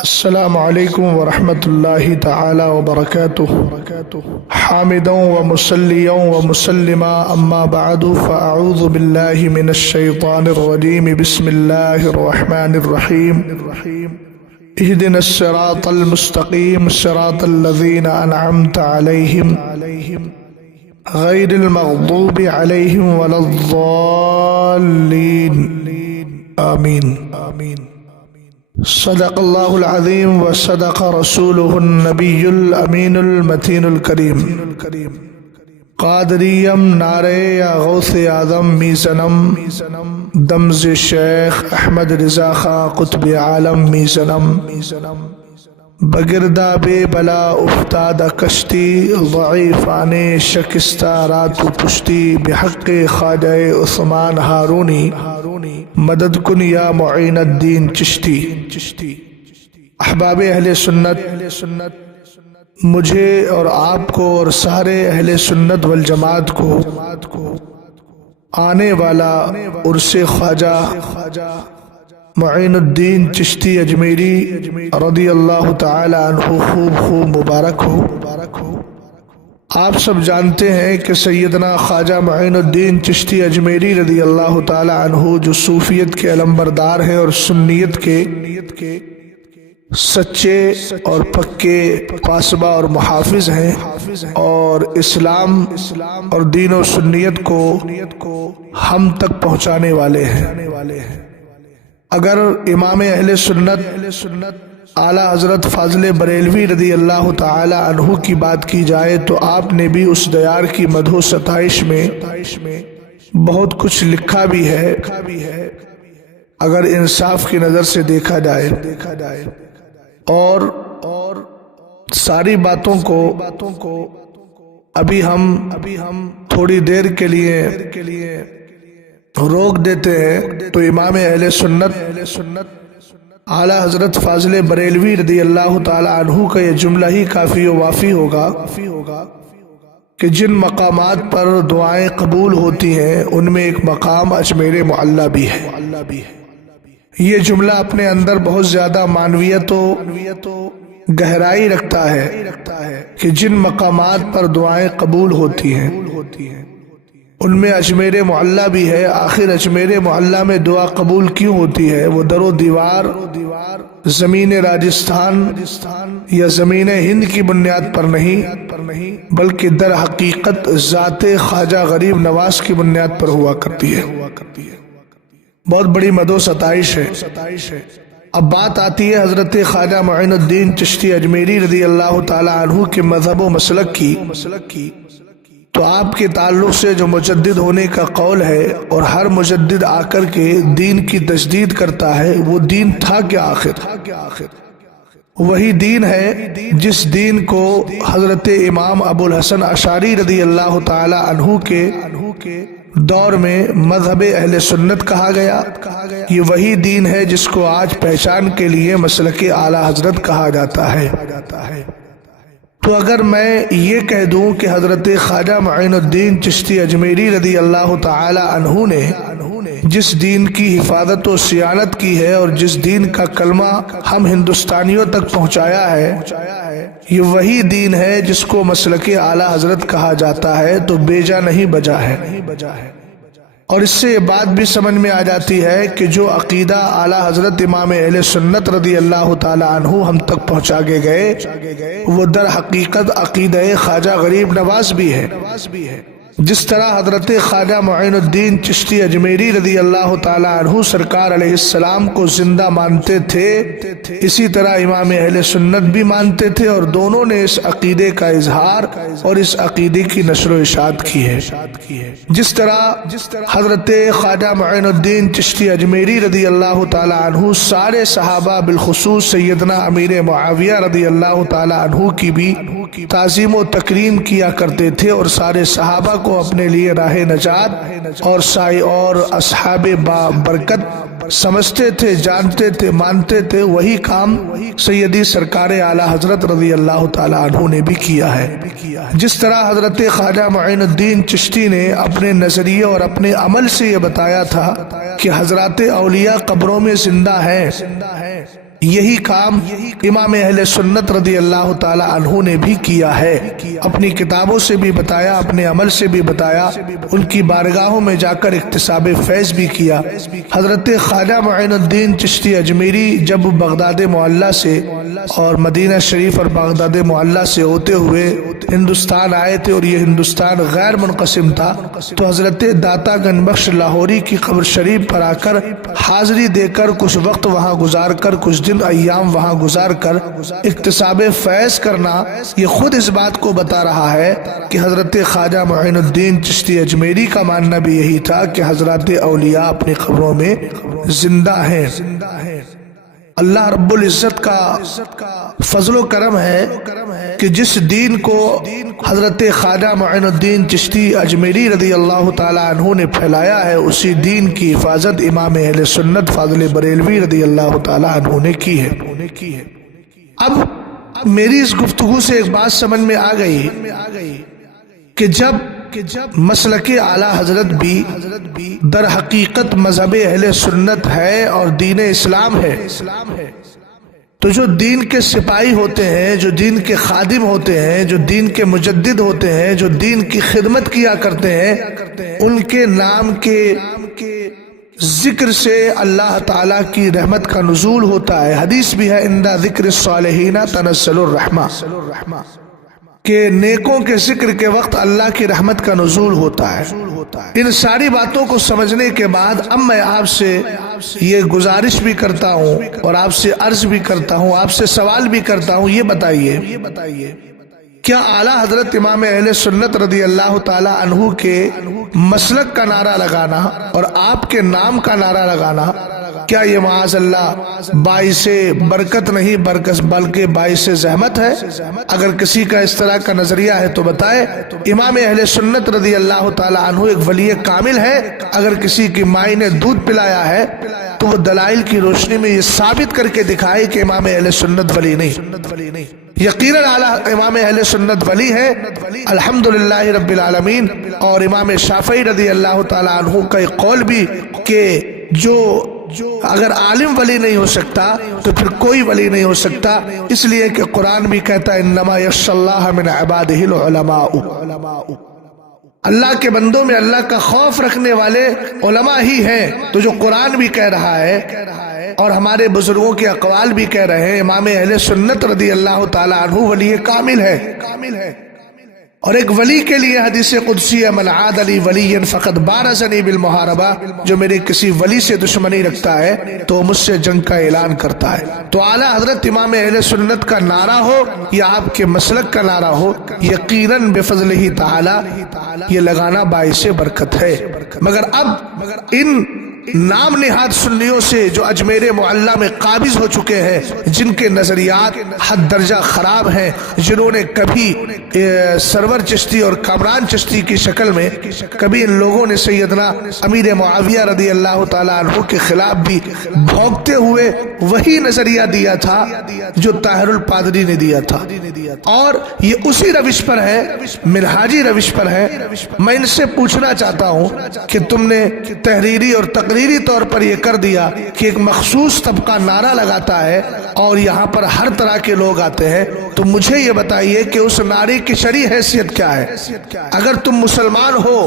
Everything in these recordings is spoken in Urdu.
السلام علیکم ورحمۃ اللہ تعالی وبرکاتہ حامدا ومصلیا ومسلما اما بعد فاعوذ باللہ من الشیطان الرجیم بسم اللہ الرحمن الرحیم اهدنا الصراط المستقیم صراط الذین انعمت علیہم غیر المغضوب علیہم ولا الضالین آمین صدق اللہ العظیم وصدق رسولہ النبی الامین المتین الکریم قادریم نعرہ یا غوث اعظم میزنم دمز شیخ احمد رضا خاں قطب عالم میزنم بگردہ بے بلا افتادہ کشتی ضعیفان شکستہ رات و پشتی بحق خواجہ عثمان ہارونی مدد کن یا معین الدین چشتی۔ احباب اہل سنت، مجھے اور آپ کو اور سارے اہل سنت والجماعت کو آنے والا عرس خواجہ معین الدین چشتی اجمیری رضی اللہ تعالی عنہ خوب مبارک ہو۔ آپ سب جانتے ہیں کہ سیدنا خواجہ معین الدین چشتی اجمیری رضی اللہ تعالی عنہ جو صوفیت کے علمبردار ہیں اور سنیت کے سچے اور پکے پاسبہ اور محافظ ہیں، اور اسلام اور دین و سنیت کو ہم تک پہنچانے والے ہیں۔ اگر امام اہل سنت اعلیٰ حضرت فاضل بریلوی رضی اللہ تعالی عنہ کی بات کی جائے تو آپ نے بھی اس دیار کی مدح و ستائش میں بہت کچھ لکھا بھی ہے، اگر انصاف کی نظر سے دیکھا جائے، اور ساری باتوں کو ابھی ہم تھوڑی دیر کے لیے روک دیتے ہیں تو امام اہل سنت اعلیٰ حضرت فاضل بریلوی رضی اللہ تعالی عنہ کا یہ جملہ ہی کافی و وافی ہوگا کہ جن مقامات پر دعائیں قبول ہوتی ہیں ان میں ایک مقام اجمیر معلیٰ بھی ہے۔ یہ جملہ اپنے اندر بہت زیادہ معنویت و گہرائی رکھتا ہے کہ جن مقامات پر دعائیں قبول ہوتی ہیں ان میں اجمیر معلیٰ بھی ہے۔ آخر اجمیر معلیٰ میں دعا قبول کیوں ہوتی ہے؟ وہ در و دیوار زمین راجستھان یا زمین ہند کی بنیاد پر نہیں بلکہ در حقیقت ذات خواجہ غریب نواز کی بنیاد پر ہوا کرتی ہے۔ بہت بڑی مدح و ستائش ہے۔ اب بات آتی ہے حضرت خواجہ معین الدین چشتی اجمیری رضی اللہ تعالی عنہ کے مذہب و مسلک کی، تو آپ کے تعلق سے جو مجدد ہونے کا قول ہے اور ہر مجدد آ کر کے دین کی تجدید کرتا ہے، وہ دین تھا کیا آخر؟ وہی دین ہے جس دین کو حضرت امام ابو الحسن اشعری رضی اللہ تعالی عنہ کے دور میں مذہب اہل سنت کہا گیا۔ یہ وہی دین ہے جس کو آج پہچان کے لیے مسلک اعلیٰ حضرت کہا جاتا ہے۔ تو اگر میں یہ کہہ دوں کہ حضرت خواجہ معین الدین چشتی اجمیری رضی اللہ تعالی عنہ نے جس دین کی حفاظت و صیانت کی ہے اور جس دین کا کلمہ ہم ہندوستانیوں تک پہنچایا ہے، یہ وہی دین ہے جس کو مسلک اعلیٰ حضرت کہا جاتا ہے، تو بیجا نہیں بجا ہے۔ اور اس سے یہ بات بھی سمجھ میں آ جاتی ہے کہ جو عقیدہ اعلیٰ حضرت امام اہل سنت رضی اللہ تعالی عنہ ہم تک پہنچا کے گئے، وہ در حقیقت عقیدہ خواجہ غریب نواز بھی ہے۔ جس طرح حضرت خواجہ معین الدین چشتی اجمیری رضی اللہ تعالی عنہ سرکار علیہ السلام کو زندہ مانتے تھے، اسی طرح امام اہل سنت بھی مانتے تھے، اور دونوں نے اس عقیدے کا اظہار اور اس عقیدے کی نشر و اشاعت کی ہے۔ جس طرح حضرت خواجہ معین الدین چشتی اجمیری رضی اللہ تعالی عنہ سارے صحابہ بالخصوص سیدنا امیر معاویہ رضی اللہ تعالی عنہ کی بھی تعظیم و تکریم کیا کرتے تھے، اور سارے صحابہ کو اپنے لیے راہ نجات اور سائے اور اصحاب برکت سمجھتے تھے، جانتے تھے، مانتے تھے۔ وہی کام سیدی سرکار اعلیٰ حضرت رضی اللہ تعالی عنہ نے بھی کیا ہے۔ جس طرح حضرت خواجہ معین الدین چشتی نے اپنے نظریے اور اپنے عمل سے یہ بتایا تھا کہ حضرات اولیاء قبروں میں زندہ ہیں، یہی کام امام اہل سنت رضی اللہ تعالی عنہ نے بھی کیا ہے، اپنی کتابوں سے بھی بتایا، اپنے عمل سے بھی بتایا، ان کی بارگاہوں میں جا کر اکتساب فیض بھی کیا۔ حضرت خواجہ معین الدین چشتی اجمیری جب بغداد معلیٰ سے اور مدینہ شریف اور بغداد معلیٰ سے ہوتے ہوئے ہندوستان آئے تھے، اور یہ ہندوستان غیر منقسم تھا، تو حضرت داتا گنج بخش لاہوری کی قبر شریف پر آ کر حاضری دے کر کچھ وقت وہاں گزار کر، کچھ دن ایام وہاں گزار کر اکتساب فیض کرنا، یہ خود اس بات کو بتا رہا ہے کہ حضرت خواجہ معین الدین چشتی اجمیری کا ماننا بھی یہی تھا کہ حضرات اولیاء اپنی قبروں میں زندہ ہیں۔ اللہ رب العزت کا فضل و کرم ہے کہ جس دین کو حضرت خواجہ معین الدین چشتی اجمیری رضی اللہ تعالی عنہ نے پھیلایا ہے، اسی دین کی حفاظت امام اہل سنت فاضل بریلوی رضی اللہ تعالی عنہ نے کی ہے۔ اب میری اس گفتگو سے ایک بات سمجھ میں آ گئی کہ جب مسلک اعلیٰ حضرت بھی در حقیقت مذہب اہل سنت ہے اور دین اسلام ہے، تو جو دین کے سپاہی ہوتے ہیں، جو دین کے خادم ہوتے ہیں، جو دین کے مجدد ہوتے ہیں، جو دین کی خدمت کیا کرتے ہیں، ان کے نام کے ذکر سے اللہ تعالیٰ کی رحمت کا نزول ہوتا ہے۔ حدیث بھی ہے عند ذکر الصالحین تنزل الرحمہ، کہ نیکوں کے ذکر کے وقت اللہ کی رحمت کا نزول ہوتا ہے۔ ان ساری باتوں کو سمجھنے کے بعد اب میں آپ سے یہ گزارش بھی کرتا ہوں اور آپ سے عرض بھی کرتا ہوں، آپ سے سوال بھی کرتا ہوں، یہ بتائیے کیا اعلیٰ حضرت امام اہل سنت رضی اللہ تعالی عنہ کے مسلک کا نعرہ لگانا اور آپ کے نام کا نعرہ لگانا، کیا یہ معاذ اللہ باعث برکت نہیں بلکہ باعث زحمت ہے؟ اگر کسی کا اس طرح کا نظریہ ہے تو بتائے۔ امام اہل سنت رضی اللہ تعالی عنہ ایک ولی کامل ہے، اگر کسی کی مائی نے دودھ پلایا ہے تو وہ دلائل کی روشنی میں یہ ثابت کر کے دکھائے کہ امام اہل سنت ولی نہیں۔ یقیناً اعلیٰ امام اہل سنت ولی ہے الحمدللہ رب العالمین۔ اور امام شافعی رضی اللہ تعالی عنہ کا ایک قول بھی کہ جو اگر عالم ولی نہیں ہو سکتا تو پھر کوئی ولی نہیں ہو سکتا، اس لیے کہ قرآن بھی کہتا ہے انما یخشی اللہ من عبادہ العلماء، اللہ کے بندوں میں اللہ کا خوف رکھنے والے علماء ہی ہیں۔ تو جو قرآن بھی کہہ رہا ہے اور ہمارے بزرگوں کے اقوال بھی کہہ رہے ہیں، امام اہل سنت رضی اللہ تعالی عنہ ولی کامل ہے۔ اور ایک ولی کے لیے حدیث قدسی ہے من عاد لی ولی فقد بارزنی بالمحاربہ، جو میرے کسی ولی سے دشمنی رکھتا ہے تو مجھ سے جنگ کا اعلان کرتا ہے۔ تو اعلیٰ حضرت امام اہل سنت کا نعرہ ہو یا آپ کے مسلک کا نعرہ ہو، یقیناً بفضلہ تعالی یہ لگانا باعث برکت ہے۔ مگر اب ان نام نہاد سنیوں سے جو اجمیر معلیٰ میں قابض ہو چکے ہیں، جن کے نظریات حد درجہ خراب ہیں، جنہوں نے کبھی سرور چشتی اور کامران چشتی کی شکل میں کبھی ان لوگوں نے سیدنا امیر معاویہ رضی اللہ تعالیٰ عنہ کے خلاف بھی بھونکتے ہوئے وہی نظریہ دیا تھا جو طاہر الپادری نے دیا تھا، اور یہ اسی روش پر ہے، منہاجی روش پر ہے۔ میں ان سے پوچھنا چاہتا ہوں کہ تم نے تحریری اور تقریری طور پر یہ کر دیا کہ ایک مخصوص طبقہ نعرہ لگاتا ہے اور یہاں پر ہر طرح کے لوگ آتے ہیں، تو مجھے یہ بتائیے کہ اس نعرے کی شرعی حیثیت کیا ہے؟ اگر تم مسلمان ہو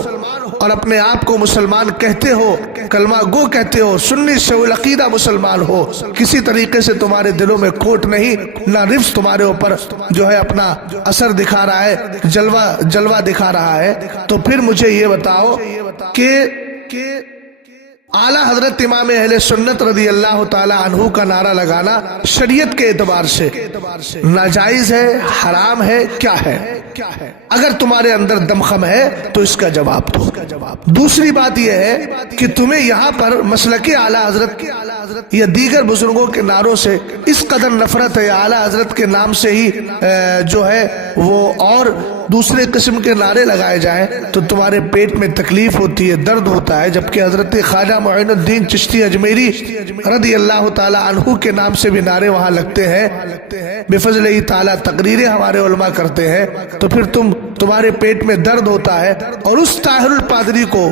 اور اپنے آپ کو مسلمان کہتے ہو، کلمہ گو کہتے ہو، سنی سے العقیدہ مسلمان ہو، کسی طریقے سے تمہارے دلوں میں کھوٹ نہیں، نہ رفض تمہارے اوپر جو ہے اپنا اثر دکھا رہا ہے، جلوہ دکھا رہا ہے، تو پھر مجھے یہ بتاؤ کہ اعلیٰ حضرت امام اہل سنت رضی اللہ تعالی عنہ کا نعرہ لگانا شریعت کے اعتبار سے ناجائز ہے، حرام ہے، کیا ہے؟ اگر تمہارے اندر دمخم ہے تو اس کا جواب دو۔ دوسری بات یہ ہے کہ تمہیں یہاں پر مسلک اعلیٰ حضرت یا دیگر بزرگوں کے نعروں سے اس قدر نفرت ہے، اعلیٰ حضرت کے نام سے ہی جو ہے وہ اور دوسرے قسم کے نعرے لگائے جائیں تو تمہارے پیٹ میں تکلیف ہوتی ہے، درد ہوتا ہے، جبکہ حضرت خواجہ معین الدین چشتی اجمیری رضی اللہ تعالی عنہ کے نام سے بھی نعرے وہاں لگتے ہیں، بفضل تعالی تقریریں ہمارے علماء کرتے ہیں، تو پھر تمہارے پیٹ میں درد ہوتا ہے۔ اور اس طاہر الپادری کو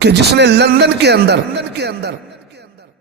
کہ جس نے لندن کے اندر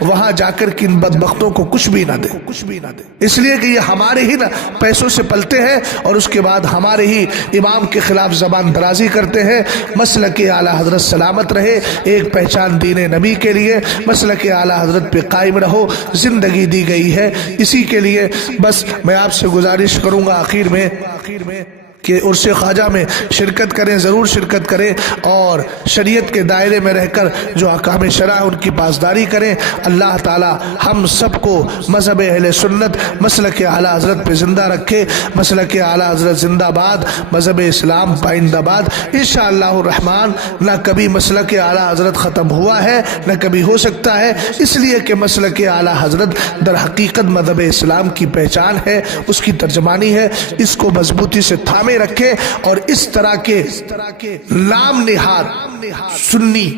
وہاں جا کر کے ان بدبختوں کو کچھ بھی نہ دے، اس لیے کہ یہ ہمارے ہی نا پیسوں سے پلتے ہیں اور اس کے بعد ہمارے ہی امام کے خلاف زبان درازی کرتے ہیں۔ مسلک اعلیٰ حضرت سلامت رہے، ایک پہچان دین نبی کے لیے مسلک اعلیٰ حضرت پہ قائم رہو، زندگی دی گئی ہے اسی کے لیے۔ بس میں آپ سے گزارش کروں گا آخر میں کہ عرس خواجہ میں شرکت کریں، ضرور شرکت کریں، اور شریعت کے دائرے میں رہ کر جو احکام شرع ان کی پاسداری کریں۔ اللہ تعالی ہم سب کو مذہب اہل سنت مسلک اعلیٰ حضرت پہ زندہ رکھے۔ مسلک اعلیٰ حضرت زندہ باد، مذہب اسلام پائندہ باد انشاءاللہ الرحمن۔ نہ کبھی مسلک اعلیٰ حضرت ختم ہوا ہے نہ کبھی ہو سکتا ہے، اس لیے کہ مسلک اعلیٰ حضرت در حقیقت مذہب اسلام کی پہچان ہے، اس کی ترجمانی ہے۔ اس کو مضبوطی سے تھامے رکھے اور اس طرح کے نام نہاد سنی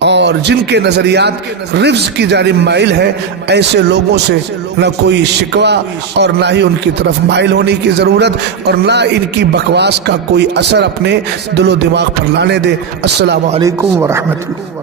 اور جن کے نظریات رفض کی جانب مائل ہے، ایسے لوگوں سے نہ کوئی شکوہ اور نہ ہی ان کی طرف مائل ہونے کی ضرورت، اور نہ ان کی بکواس کا کوئی اثر اپنے دل و دماغ پر لانے دے۔ السلام علیکم ورحمۃ اللہ۔